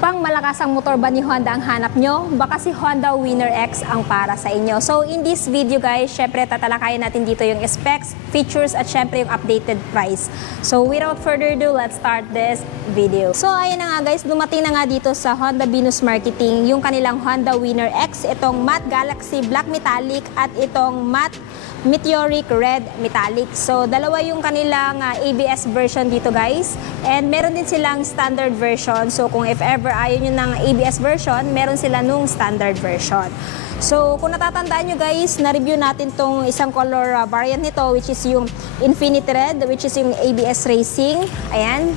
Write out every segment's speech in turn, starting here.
Pang malakas ang motor ba ni Honda ang hanap nyo? Baka si Honda Winner X ang para sa inyo. So in this video guys, syempre tatalakayin natin dito yung specs, features at syempre yung updated price. So without further ado, let's start this video. So ayun na nga guys, dumating na nga dito sa Honda Venus Marketing yung kanilang Honda Winner X, itong Matte Galaxy Black Metallic at itong Matte Meteoric Red Metallic. So dalawa yung kanilang ABS version dito guys, and meron din silang standard version. So kung if ever ayaw nyo ng ABS version, meron sila nung standard version. So kung natatandaan nyo guys, na-review natin tong isang color variant nito, which is yung Infinity Red, which is yung ABS Racing. Ayan.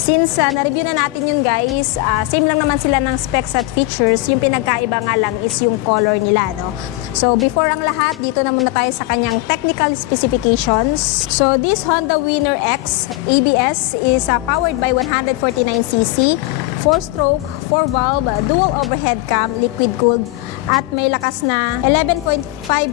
Since na-review na natin yun guys, same lang naman sila ng specs at features, yung pinagkaiba nga lang is yung color nila, no? So before ang lahat, dito na muna tayo sa kanyang technical specifications. So this Honda Winner X ABS is powered by 149cc, 4-stroke, 4-valve, dual overhead cam, liquid cooled, at may lakas na 11.5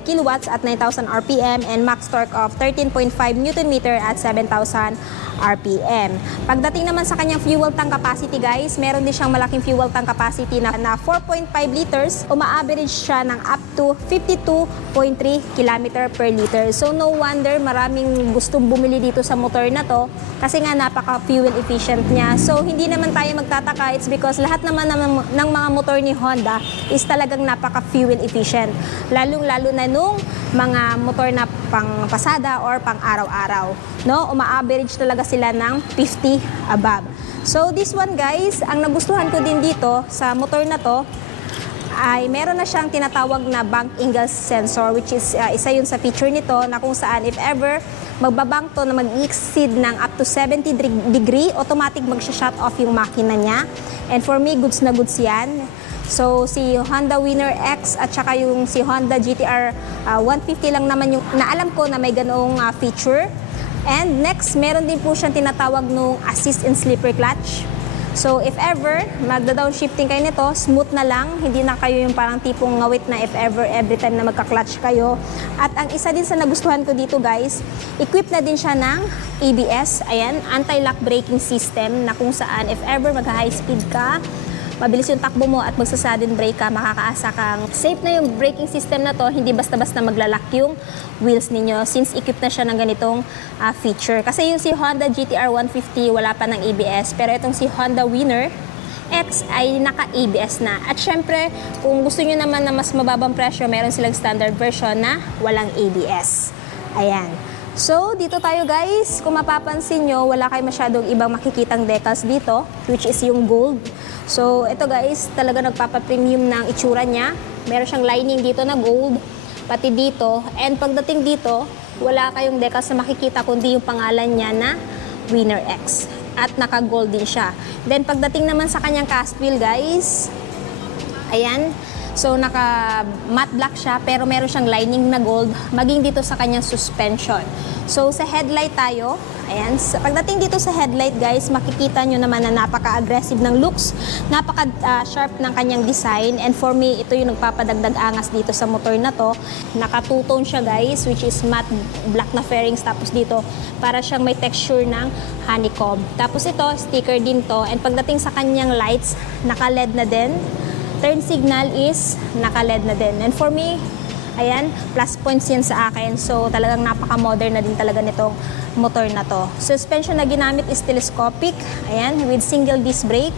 kilowatts at 9,000 RPM and max torque of 13.5 Nm at 7,000 RPM. Pagdating naman sa kanyang fuel tank capacity guys, meron din siyang malaking fuel tank capacity na 4.5 liters. Uma-average siya ng up to 52.3 km per liter. So no wonder maraming gustong bumili dito sa motor na to kasi nga napaka-fuel efficient niya. So hindi naman tayo magtataka, it's because lahat naman ng mga motor ni Honda is talagang napaka-fuel efficient. Lalong-lalo na nung mga motor na pang pasada or pang araw-araw. No, uma-average talaga sila ng 50 above. So this one guys, ang nagustuhan ko din dito sa motor na to ay meron na siyang tinatawag na bank angle sensor, which is isa yun sa feature nito na kung saan if ever magbabank to na mag-exceed ng up to 70 degree, automatic mag-shut off yung makina niya. And for me, goods na goods yan. So si Honda Winner X at saka yung si Honda GTR 150 lang naman yung naalam ko na may ganoong feature. And next, meron din po siyang tinatawag nung assist in slipper clutch. So if ever magda-downshifting kayo nito, smooth na lang, hindi na kayo yung parang tipong ngawit na if ever every time na magka-clutch kayo. At ang isa din sa nagustuhan ko dito guys, equipped na din siya ng ABS, ayan, anti-lock braking system na kung saan if ever mag-high speed ka, mabilis yung takbo mo at magsa-sudden brake ka, makakaasa kang safe na yung braking system na to, hindi basta-basta maglalak yung wheels ninyo since equipped na siya ng ganitong feature. Kasi yung si Honda GTR 150 wala pa ng ABS, pero itong si Honda Winner X ay naka-ABS na. At syempre, kung gusto nyo naman na mas mababang presyo, meron silang standard version na walang ABS. Ayan. So, dito tayo guys, kung mapapansin nyo, wala kayo masyadong ibang makikitang decals dito, which is yung gold. So, ito guys, talaga nagpapa-premium ng itsura niya. Meron siyang lining dito na gold, pati dito. And pagdating dito, wala kayong decals na makikita kundi yung pangalan niya na Winner X. At naka-gold din siya. Then, pagdating naman sa kanyang cast wheel guys, ayan. So, naka-matte black siya, pero meron siyang lining na gold, maging dito sa kanyang suspension. So, sa headlight tayo, ayan. Pagdating dito sa headlight, guys, makikita nyo naman na napaka-aggressive ng looks, napaka-sharp ng kanyang design, and for me, ito yung nagpapadagdag angas dito sa motor na to. Naka-two-tone siya, guys, which is matte black na fairings, tapos dito, para siyang may texture ng honeycomb. Tapos ito, sticker din to, and pagdating sa kanyang lights, naka-LED na din. Turn signal is naka-LED na din. And for me, ayan, plus points yan sa akin. So, talagang napaka-modern na din talaga nitong motor na to. Suspension na ginamit is telescopic. Ayan, with single disc brake.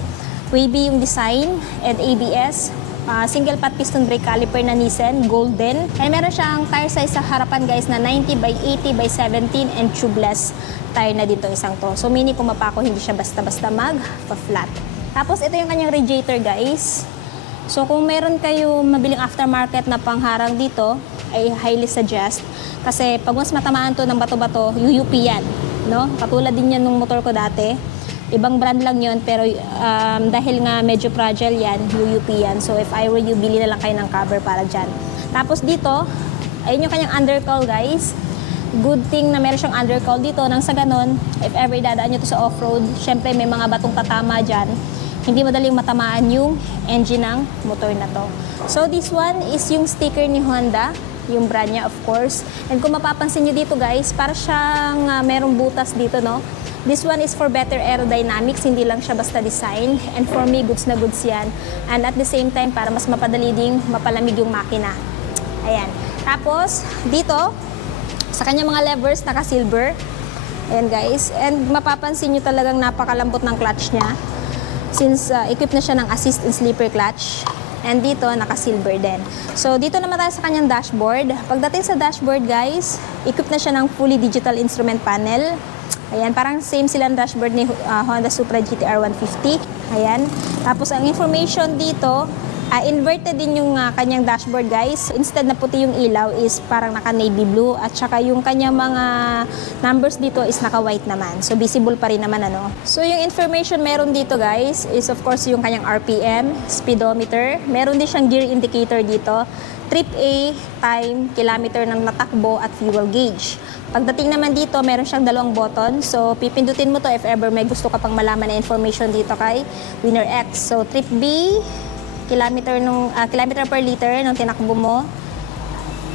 Wavy yung design and ABS. Single pot piston brake caliper na Nissan, golden. And meron siyang tire size sa harapan guys na 90 by 80 by 17 and tubeless tire na dito isang to. So, mini pumapako, hindi siya basta-basta mag-flat. Tapos, ito yung kanyang radiator guys. So kung meron kayo mabiling aftermarket na pangharang dito, ay highly suggest. Kasi pag mas matamaan to ng bato-bato, UUP yan. No? Katulad din yan nung motor ko dati. Ibang brand lang yon pero dahil nga medyo fragile yan, UUP yan. So if I were you, bili na lang kayo ng cover para dyan. Tapos dito, ayun yung kanyang undercowl guys. Good thing na meron siyang undercowl dito. Nang sa ganon, if ever dadaan nyo to sa off-road, syempre may mga batong tatama dyan. Hindi madaling matamaan yung engine ng motor na to. So this one is yung sticker ni Honda. yung brand niya, of course. And kung mapapansin nyo dito guys, para siyang merong butas dito, no? This one is for better aerodynamics, hindi lang siya basta design. And for me, goods na goods yan. And at the same time, para mas mapadali ding mapalamig yung makina. Ayan. Tapos, dito, sa kanya mga levers, naka-silver. Ayan guys. And mapapansin nyo talagang napakalambot ng clutch niya. Since equipped na siya ng assist and sleeper clutch. And dito, naka-silver din. So, dito naman tayo sa kanyang dashboard. Pagdating sa dashboard, guys, equipped na siya ng fully digital instrument panel. Ayan, parang same sila ng dashboard ni Honda Supra GT-R 150. Ayan. Tapos, ang information dito, inverted din yung kanyang dashboard, guys. Instead na puti yung ilaw is parang naka-navy blue. At saka yung kanyang mga numbers dito is naka-white naman. So, visible pa rin naman, ano. So, yung information meron dito, guys, is of course yung kanyang RPM, speedometer. Meron din siyang gear indicator dito. Trip A, time, kilometer ng natakbo at fuel gauge. Pagdating naman dito, meron siyang dalawang button. So, pipindutin mo to if ever may gusto ka pang malaman na information dito kay Winner X. So, Trip B, kilometer per liter nung tinakbo mo,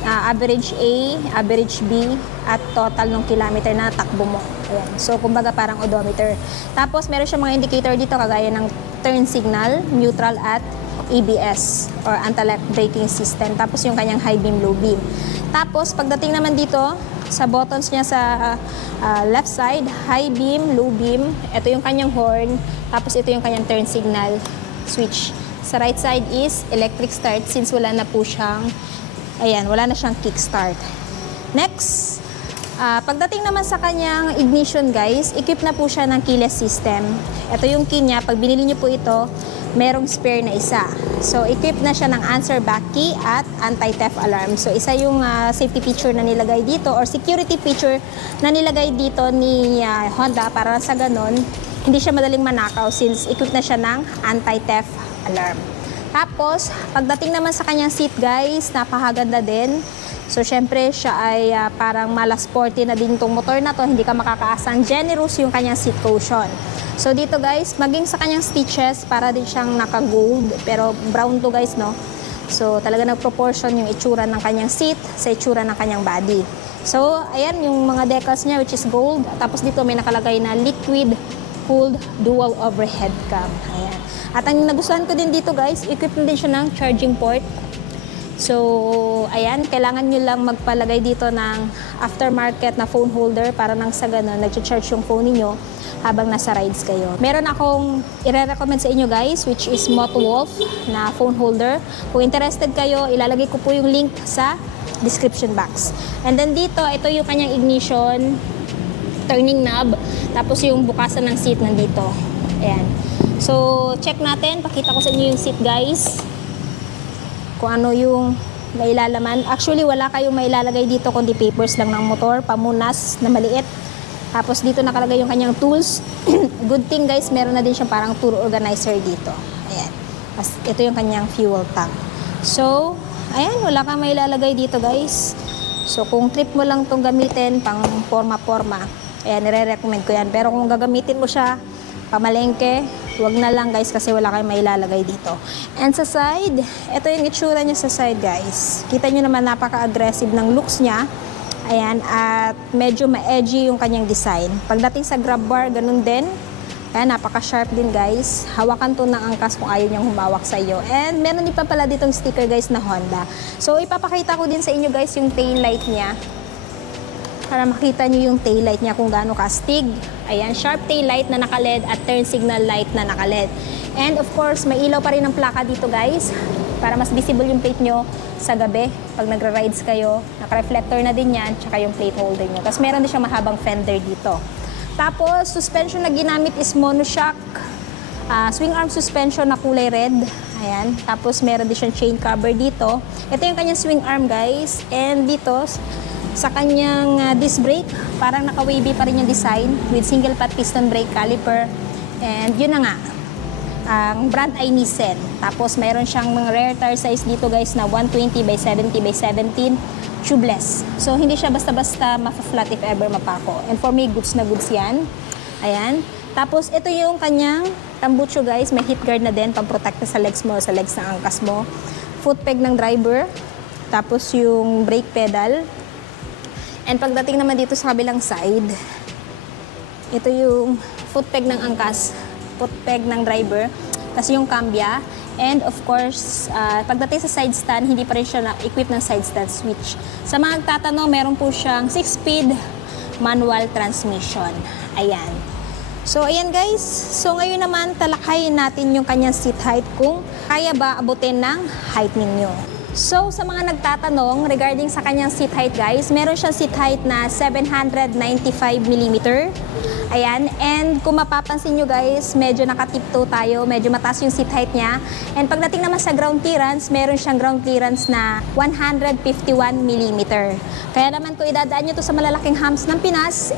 average A, average B, at total ng kilometer na takbo mo. Ayan. So, kumbaga parang odometer. Tapos, meron siyang mga indicator dito kagaya ng turn signal, neutral at ABS or anti-lock braking system. Tapos, yung kanyang high beam, low beam. Tapos, pagdating naman dito, sa buttons niya sa left side, high beam, low beam. Ito yung kanyang horn. Tapos, ito yung kanyang turn signal switch. Sa right side is electric start since wala na po siyang, ayan, wala na siyang kickstart. Next, pagdating naman sa kanyang ignition guys, equip na po siya ng keyless system. Ito yung key niya, pag binili niyo po ito, merong spare na isa. So, equip na siya ng answer back key at anti-theft alarm. So, isa yung safety feature na nilagay dito or security feature na nilagay dito ni Honda para sa ganon, hindi siya madaling manakaw since equip na siya ng anti-theft alarm. Tapos, pagdating naman sa kanyang seat guys, napakaganda din. So, syempre, siya ay parang mala sporty na din itong motor na to. Hindi ka makakaasang generous yung kanyang seat cushion. So, dito guys, maging sa kanyang stitches, para din siyang naka-gold. Pero brown to guys, no? So, talaga nag-proportion yung itsura ng kanyang seat sa itsura ng kanyang body. So, ayan, yung mga decals niya which is gold. Tapos dito may nakalagay na liquid cooled dual overhead cam. Ayan. At ang nagustuhan ko din dito guys, equipped din siya ng charging port. So, ayan, kailangan nyo lang magpalagay dito ng aftermarket na phone holder para nang sa ganun, nag-charge yung phone niyo habang nasa rides kayo. Meron akong i-recommend sa inyo guys, which is Motowolf na phone holder. Kung interested kayo, ilalagay ko po yung link sa description box. And then dito, ito yung kanyang ignition, turning knob, tapos yung bukasan ng seat nandito. Ayan. So, check natin. Pakita ko sa inyo yung seat, guys. Kung ano yung mailalaman. Actually, wala kayong mailalagay dito kundi papers lang ng motor, pamunas na maliit. Tapos dito nakalagay yung kanyang tools. Good thing, guys, meron na din siyang parang tool organizer dito. Ayan. Ito yung kanyang fuel tank. So, ayan, wala kang mailalagay dito, guys. So, kung trip mo lang itong gamitin, pang forma-forma, ayan, nire-recommend ko yan. Pero kung gagamitin mo siya, pamalengke, huwag na lang guys kasi wala kayong mailalagay dito. And sa side, ito yung itsura niya sa side guys. Kita nyo naman napaka-aggressive ng looks niya. Ayan, at medyo ma-edgy yung kanyang design. Pagdating sa grab bar, ganun din. Ayan, napaka-sharp din guys. Hawakan to ng angkas kung ayaw niyang humawak sa iyo. And meron din pa pala ditong sticker guys na Honda. So ipapakita ko din sa inyo guys yung tail light niya. Para makita nyo yung tail light niya kung gaano ka-stig. Ayan, sharp tail light na naka-LED at turn signal light na naka-LED. And of course, may ilaw pa rin ang plaka dito guys. Para mas visible yung plate nyo sa gabi. Pag nagra-rides kayo, naka-reflector na din yan, tsaka yung plate holder nyo. Tapos meron din siyang mahabang fender dito. Tapos, suspension na ginamit is monoshock. Swing arm suspension na kulay red. Ayan. Tapos meron din siyang chain cover dito. Ito yung kanyang swing arm guys. And dito, sa kanyang disc brake, parang naka-wavy pa rin yung design with single pot piston brake caliper. And yun na nga, ang brand ay Nissan. Tapos mayroon siyang mga rear tire size dito guys na 120 by 70 by 17 tubeless. So hindi siya basta-basta ma-flat if ever mapako. And for me, goods na goods yan. Ayan. Tapos ito yung kanyang tambucho guys, may heat guard na din pang-protect sa legs mo, sa legs ng angkas mo. Foot peg ng driver. tapos yung brake pedal. And pagdating naman dito sa kabilang side, ito yung foot peg ng angkas, foot peg ng driver, tapos yung cambia. And of course, pagdating sa side stand, hindi pa rin siya na-equip ng side stand switch. Sa mga nagtatanong, meron po siyang 6-speed manual transmission. Ayan. So, ayan guys. So, ngayon naman, talakayin natin yung kanyang seat height kung kaya ba abutin ng height ninyo. So, sa mga nagtatanong regarding sa kanyang seat height guys, meron siyang seat height na 795mm. Ayan. And kung mapapansin nyo guys, medyo nakatiptoe tayo, medyo mataas yung seat height niya. And pagdating naman sa ground clearance, meron siyang ground clearance na 151mm. Kaya naman kung idadaan nyo to sa malalaking humps ng Pinas,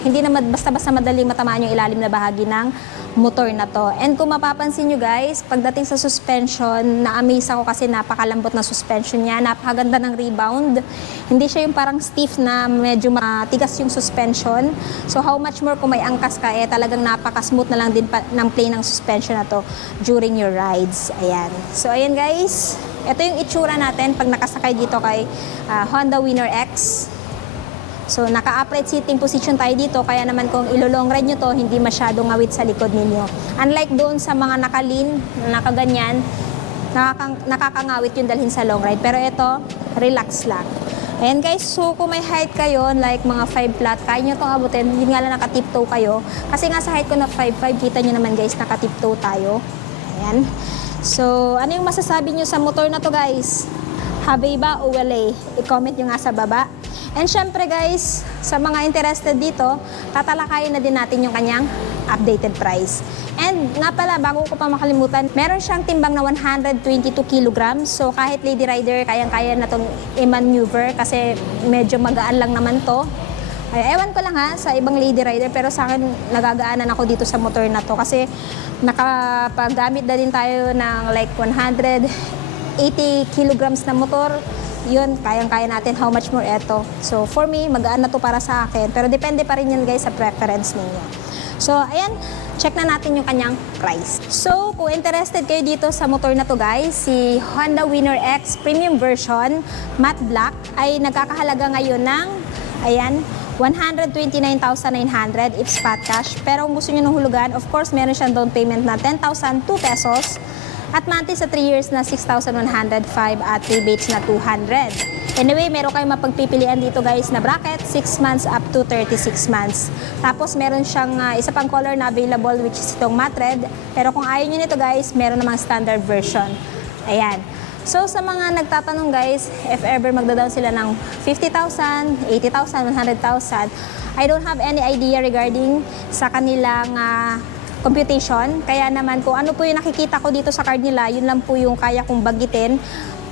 hindi na basta-basta madaling matamaan yung ilalim na bahagi ng motor na to. And kung mapapansin nyo guys, pagdating sa suspension, na-amaze ako kasi napakalambot na suspension niya, napakaganda ng rebound. Hindi siya yung parang stiff na medyo matigas yung suspension. So how much more kung may angkas ka, talagang napaka-smooth na lang din ng plane ng suspension na to during your rides. Ayan. So ayan guys, ito yung itsura natin pag nakasakay dito kay Honda Winner X. So, naka-upright sitting position tayo dito, kaya naman kung ilo-long ride nyo to, hindi masyadong ngawit sa likod ninyo. Unlike doon sa mga naka-lean, nakaganyan, nakakangawit yung dalhin sa long ride. Pero ito, relax lang. Ayan guys, so kung may height kayo, like mga 5 flat, kaya nyo itong abutin, hindi nga lang nakatiptoe kayo. Kasi nga sa height ko na 5'5", kita nyo naman guys, nakatiptoe tayo. Ayan. So, ano yung masasabi nyo sa motor na to guys? Habay ba o wala? I-comment nyo nga sa baba. And syempre guys, sa mga interested dito, tatalakayin na din natin yung kanyang updated price. And nga pala, bago ko pa makalimutan, meron siyang timbang na 122 kilograms. So kahit lady rider, kayang-kaya na itong i-maneuver kasi medyo magaan lang naman to. Ay, ewan ko lang ha, sa ibang lady rider, pero sa akin nagagaanan ako dito sa motor na to kasi nakapaggamit na din tayo ng like 180 kilograms na motor. Yun, kayang-kaya natin how much more eto. So, for me, magaan na to para sa akin. Pero depende pa rin yan guys sa preference ninyo. So, ayan, check na natin yung kanyang price. So, kung interested kayo dito sa motor na to guys, si Honda Winner X Premium Version Matte Black ay nagkakahalaga ngayon ng, ayan, 129,900 if spot cash. Pero kung gusto nyo ng hulugan, of course, meron siyang down payment na 10,002 pesos. At monthly sa 3 years na 6,105 at rebates na 200. Anyway, meron kayong mapagpipilian dito guys na bracket, 6 months up to 36 months. Tapos meron siyang isa pang color na available which is itong matte red. Pero kung ayaw nyo nito guys, meron namang standard version. Ayan. So sa mga nagtatanong guys, if ever magda-down sila ng 50,000, 80,000, 100,000, I don't have any idea regarding sa kanilang computation. Kaya naman kung ano po yung nakikita ko dito sa card nila, yun lang po yung kaya kong bagitin.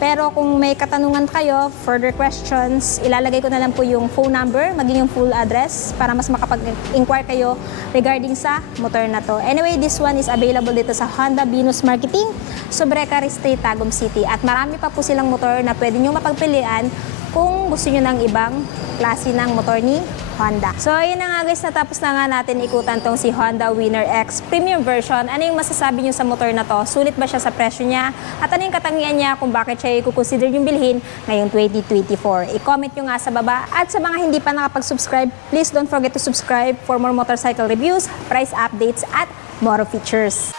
Pero kung may katanungan kayo, further questions, ilalagay ko na lang po yung phone number, maging yung full address para mas makapag-inquire kayo regarding sa motor na to. Anyway, this one is available dito sa Honda Venus Marketing, Sobrecar Street, Tagum City. At marami pa po silang motor na pwede nyo mapagpilian kung gusto nyo ng ibang klase ng motor ni Honda. So, ayun na nga guys, natapos na nga natin ikutan tong si Honda Winner X Premium Version. Ano yung masasabi nyo sa motor na to? Sulit ba siya sa presyo niya? At ano yung katangian niya kung bakit siya i-consider yung bilhin ngayong 2024? I-comment nyo nga sa baba. At sa mga hindi pa nakapag-subscribe, please don't forget to subscribe for more motorcycle reviews, price updates, at more features.